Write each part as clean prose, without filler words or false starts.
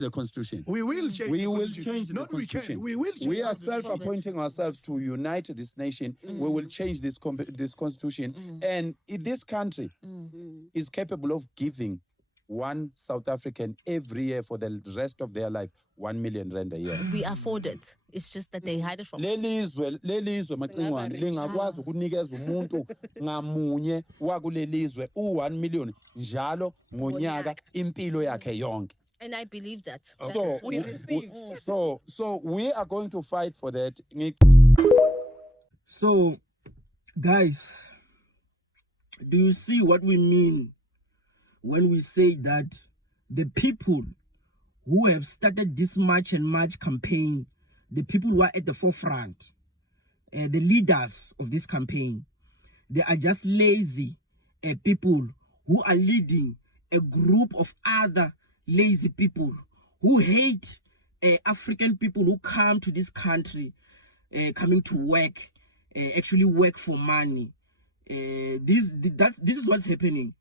the constitution. We will change. We the will constitution. change the Not constitution. We will change. We are self-appointing ourselves to unite this nation. We will change this constitution, and if this country is capable of giving one South African every year for the rest of their life 1 million rand a year. We afford it. It's just that they hide it from us. Lelizwe macingwane lingakwazi ukunikeza umuntu ngamunye wakulelizwe u1 million njalo ngonyaka impilo yakhe yonke. And I believe that. So we are going to fight for that. So, guys, do you see what we mean when we say that the people who have started this March and March campaign, the people who are at the forefront, the leaders of this campaign, they are just lazy people who are leading a group of other lazy people who hate African people who come to this country, coming to work, actually work for money. This is what's happening.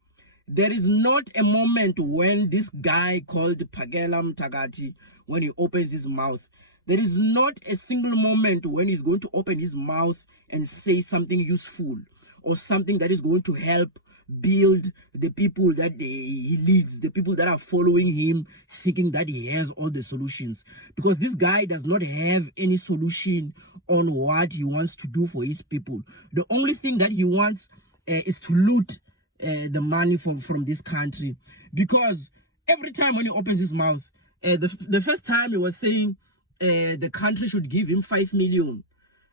There is not a moment when this guy called Phakela Mthakathi, when he opens his mouth, there is not a single moment when he's going to open his mouth and say something useful or something that is going to help build the people that he leads, the people that are following him, thinking that he has all the solutions. Because this guy does not have any solution on what he wants to do for his people. The only thing that he wants is to loot the money from this country. Because every time when he opens his mouth, the first time he was saying the country should give him 5 million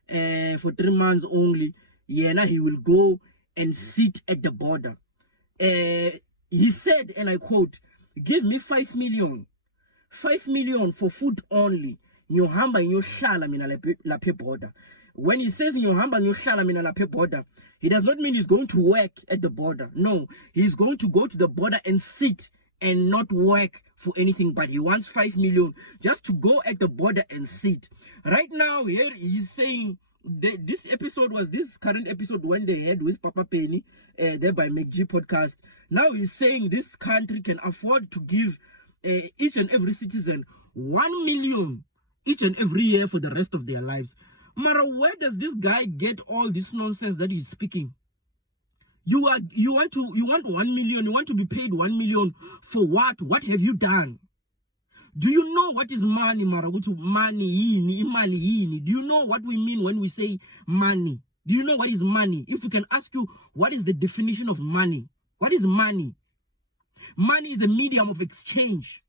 for 3 months only. Yeah, now he will go and sit at the border. He said, and I quote, "Give me 5 million. 5 million for food only. Nyohamba nyoshala mina laphe border." When he says nyohamba nyoshala mina laphe border, he does not mean he's going to work at the border. No, he's going to go to the border and sit and not work for anything, but he wants 5 million just to go at the border and sit. Right now, here he's saying, this current episode when they had with Papa Penny, there by McG podcast. Now he's saying this country can afford to give each and every citizen 1 million each and every year for the rest of their lives. Mara, where does this guy get all this nonsense that he's speaking? You want 1 million, you want to be paid 1 million for what? What have you done? Do you know what is money, Maragutu? Money, imali yini. Do you know what we mean when we say money? Do you know what is money? If we can ask you, what is the definition of money? What is money? Money is a medium of exchange.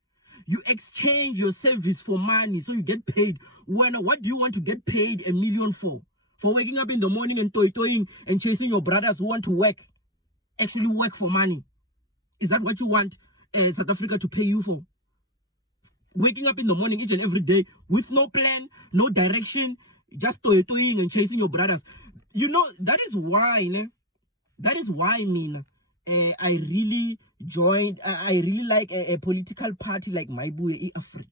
You exchange your service for money, so you get paid. What do you want to get paid 1 million for? For waking up in the morning and toing and chasing your brothers who want to work, actually work for money. Is that what you want South Africa to pay you for? Waking up in the morning each and every day with no plan, no direction, just toing and chasing your brothers. You know, that is why, I really joined, I really like a political party like Maibuye Africa.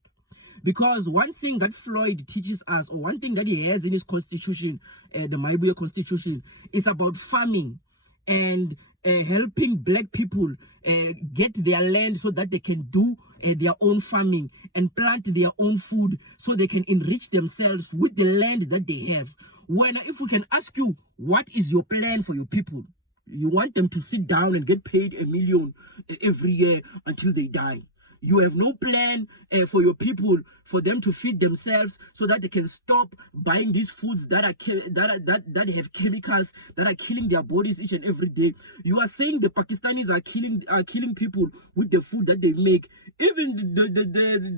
Because one thing that Floyd teaches us, or one thing that he has in his constitution, the Maibuye constitution, is about farming and helping black people get their land so that they can do their own farming and plant their own food so they can enrich themselves with the land that they have. If we can ask you, what is your plan for your people? You want them to sit down and get paid 1 million every year until they die. You have no plan for your people, for them to feed themselves so that they can stop buying these foods that have chemicals that are killing their bodies each and every day. You are saying the Pakistanis are killing people with the food that they make. Even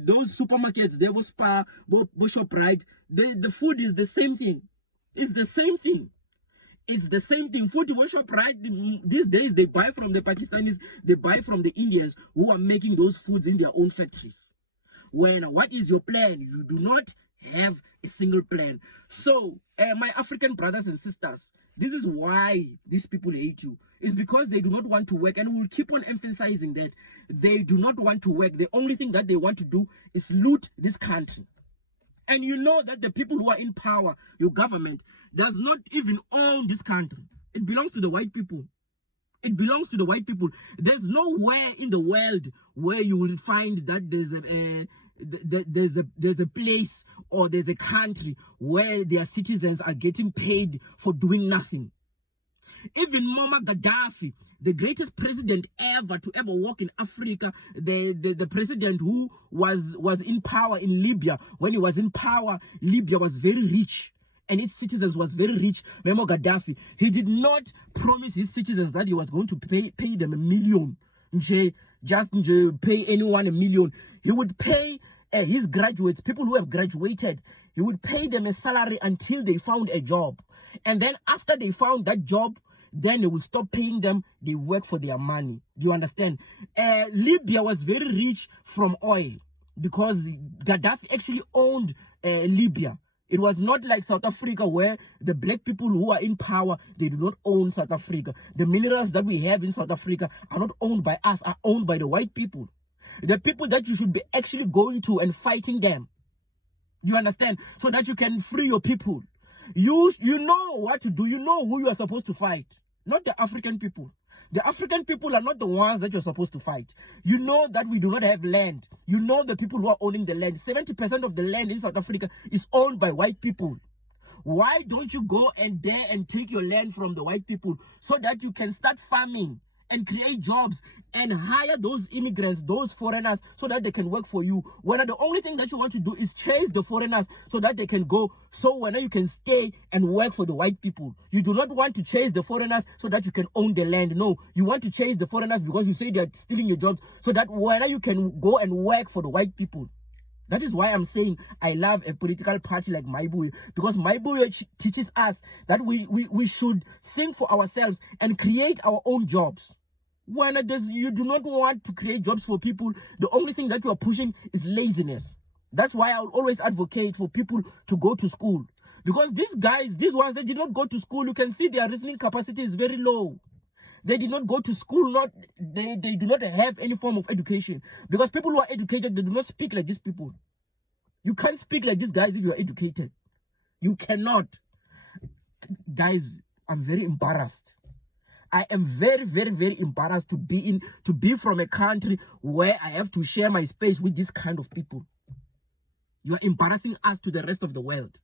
those supermarkets, they will Spar, ShopRite, the food is the same thing. It's the same thing. It's the same thing. Food ShopRite, these days they buy from the Pakistanis, they buy from the Indians who are making those foods in their own factories. What is your plan? You do not have a single plan. So, my African brothers and sisters, this is why these people hate you. It's because they do not want to work, and we will keep on emphasizing that they do not want to work. The only thing that they want to do is loot this country. And you know that the people who are in power, your government, does not even own this country. It belongs to the white people. It belongs to the white people. There's nowhere in the world where you will find that there's there's a place or there's a country where their citizens are getting paid for doing nothing. Even Muammar Gaddafi, the greatest president ever to ever walk in Africa, the president who was in power in Libya, when he was in power, Libya was very rich and its citizens was very rich. Muammar Gaddafi, he did not promise his citizens that he was going to pay them $1 million. Just pay anyone $1 million. He would pay his graduates, people who have graduated, he would pay them a salary until they found a job. And then after they found that job, then they will stop paying them. They work for their money. Do you understand? Libya was very rich from oil because Gaddafi actually owned Libya. It was not like South Africa where the black people who are in power, they do not own South Africa. The minerals that we have in South Africa are not owned by us, are owned by the white people. The people that you should be actually going to and fighting them. You understand? So that you can free your people. You know what to do. You know who you are supposed to fight. Not the African people. The African people are not the ones that you're supposed to fight. You know that we do not have land. You know the people who are owning the land. 70% of the land in South Africa is owned by white people. Why don't you go and dare and take your land from the white people so that you can start farming and create jobs and hire those immigrants, those foreigners, so that they can work for you? When the only thing that you want to do is chase the foreigners so that they can go, so when you can stay and work for the white people. You do not want to chase the foreigners so that you can own the land. No, you want to chase the foreigners because you say they are stealing your jobs so that when you can go and work for the white people. That is why I'm saying I love a political party like Maibuye, because Maibuye teaches us that we should think for ourselves and create our own jobs. When you do not want to create jobs for people, the only thing that you are pushing is laziness. That's why I'll always advocate for people to go to school. Because these guys, these ones, they did not go to school. You can see their reasoning capacity is very low. They did not go to school, they do not have any form of education. Because people who are educated, they do not speak like these people. You can't speak like these guys if you are educated. You cannot. Guys, I'm very embarrassed. I am very, very, very embarrassed to be from a country where I have to share my space with this kind of people. You are embarrassing us to the rest of the world.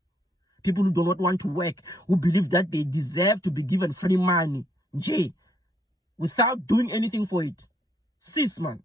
People who do not want to work, who believe that they deserve to be given free money, without doing anything for it. Sis, man.